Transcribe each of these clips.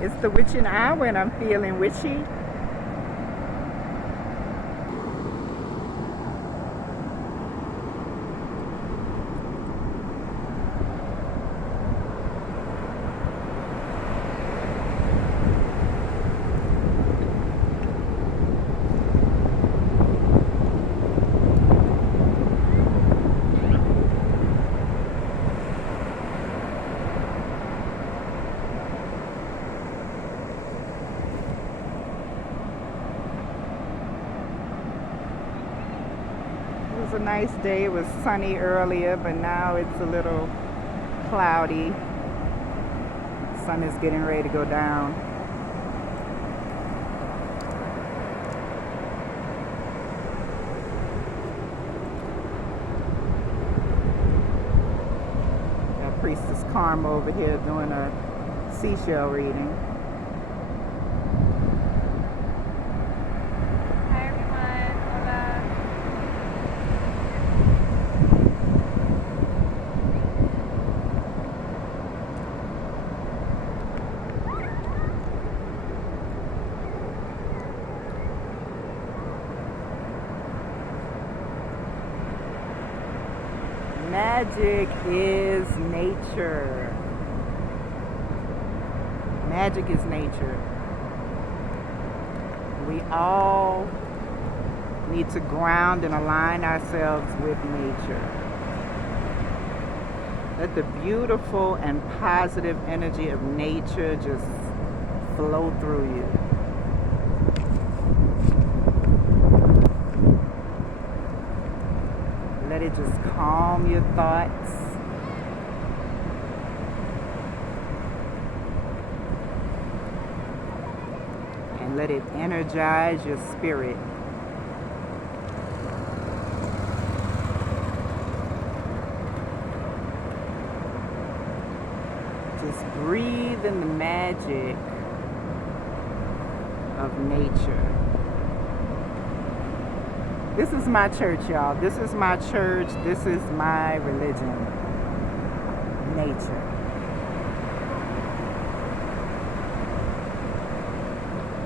It's the witching hour and I'm feeling witchy. It was a nice day. It was sunny earlier, but now it's a little cloudy. Sun is getting ready to go down. Got Priestess Karma over here doing a seashell reading. Magic is nature. Magic is nature. We all need to ground and align ourselves with nature. Let the beautiful and positive energy of nature just flow through you. Let it just calm your thoughts. And let it energize your spirit. Just breathe in the magic of nature. This is my church, y'all. This is my church. This is my religion. Nature.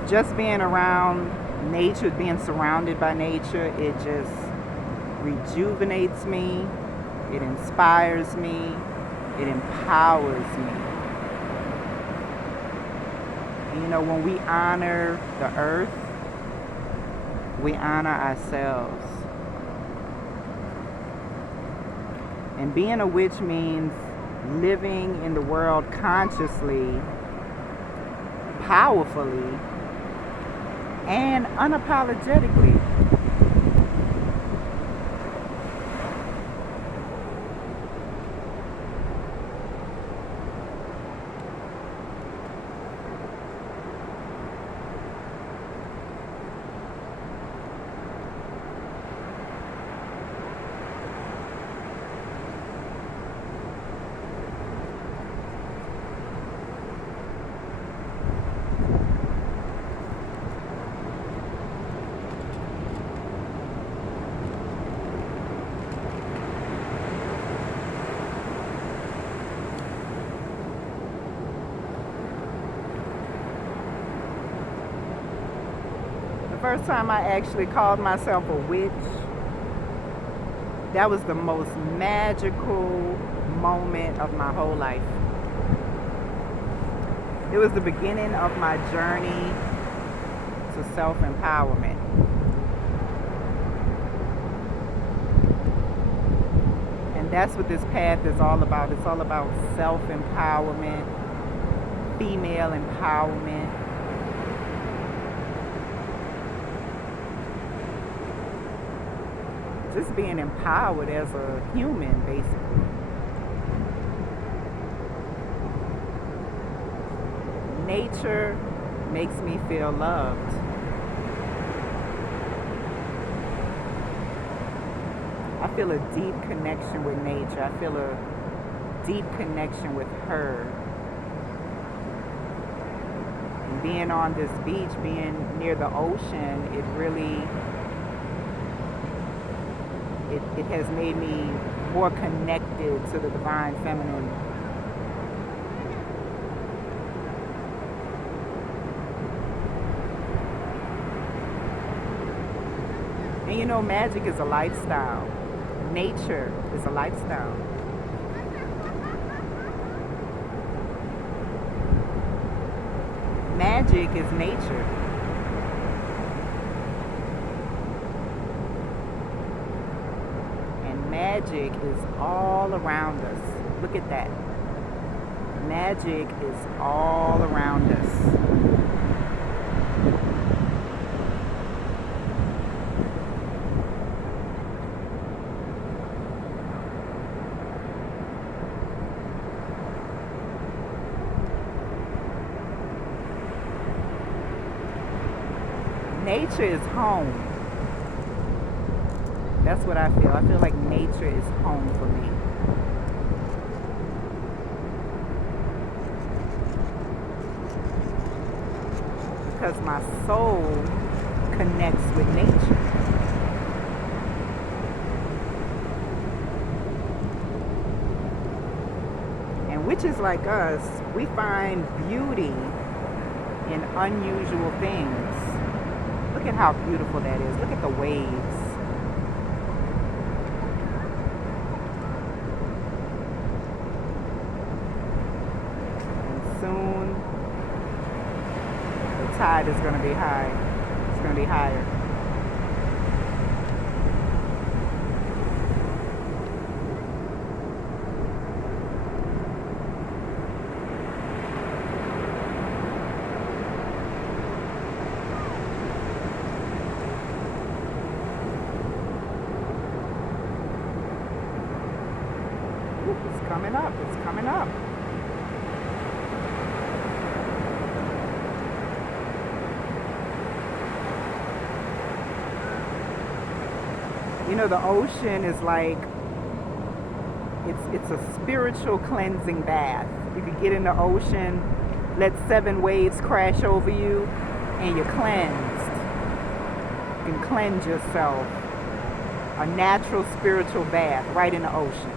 Just being around nature, being surrounded by nature, it just rejuvenates me. It inspires me. It empowers me. You know, when we honor the earth, we honor ourselves. And being a witch means living in the world consciously, powerfully, and unapologetically. First time I actually called myself a witch, that was the most magical moment of my whole life. It was the beginning of my journey to self-empowerment. And that's what this path is all about. It's all about self-empowerment, female empowerment. Just being empowered as a human, basically. Nature makes me feel loved. I feel a deep connection with nature. I feel a deep connection with her. And being on this beach, being near the ocean, it really... It has made me more connected to the divine feminine. And you know, magic is a lifestyle. Nature is a lifestyle. Magic is nature. And magic is all around us. Look at that. Magic is all around us. Nature is home. That's what I feel. I feel like nature is home for me. Because my soul connects with nature. And witches like us, we find beauty in unusual things. Look at how beautiful that is. Look at the waves. And soon, the tide is going to be high. It's going to be higher. It's coming up. It's coming up. You know, the ocean is like, it's a spiritual cleansing bath. You could get in the ocean, let 7 waves crash over you, and you're cleansed. You can cleanse yourself. A natural spiritual bath right in the ocean.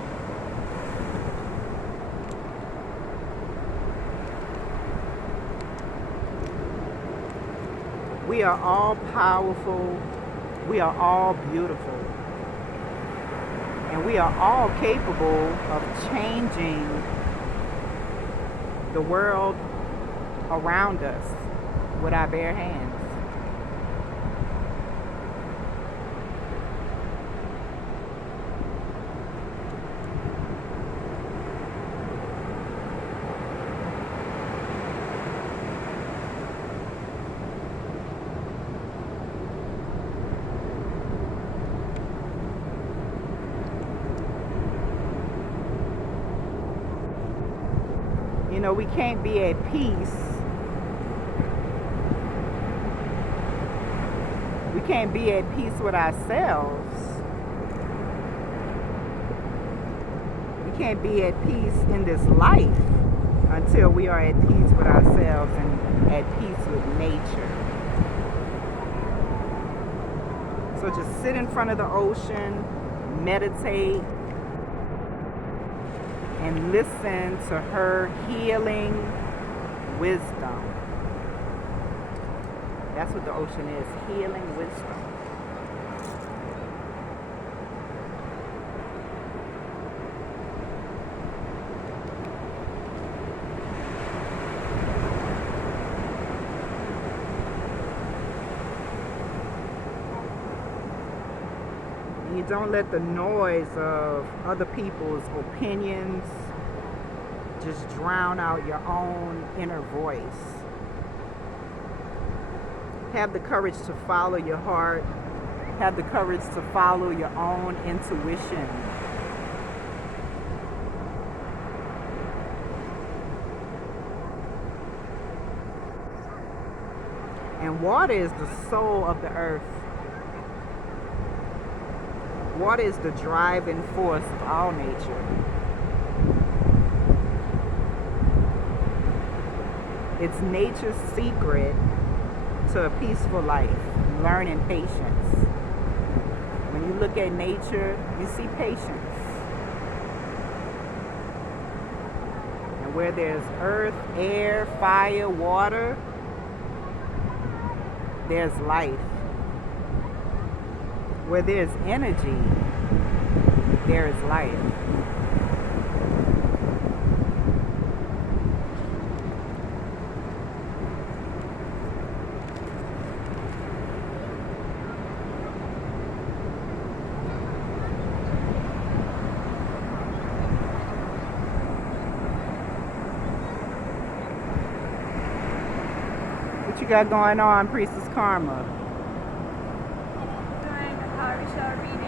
We are all powerful. We are all beautiful. And we are all capable of changing the world around us with our bare hands. You know, we can't be at peace. We can't be at peace with ourselves. We can't be at peace in this life until we are at peace with ourselves and at peace with nature. So just sit in front of the ocean, meditate, and listen to her healing wisdom. That's what the ocean is, healing wisdom. You don't let the noise of other people's opinions just drown out your own inner voice. Have the courage to follow your heart. Have the courage to follow your own intuition. And water is the soul of the earth. Water is the driving force of all nature. It's nature's secret to a peaceful life, learning patience. When you look at nature, you see patience. And where there's earth, air, fire, water, there's life. Where there's energy, there is life. What you got going on, Priestess Karma? Doing a tarot show reading.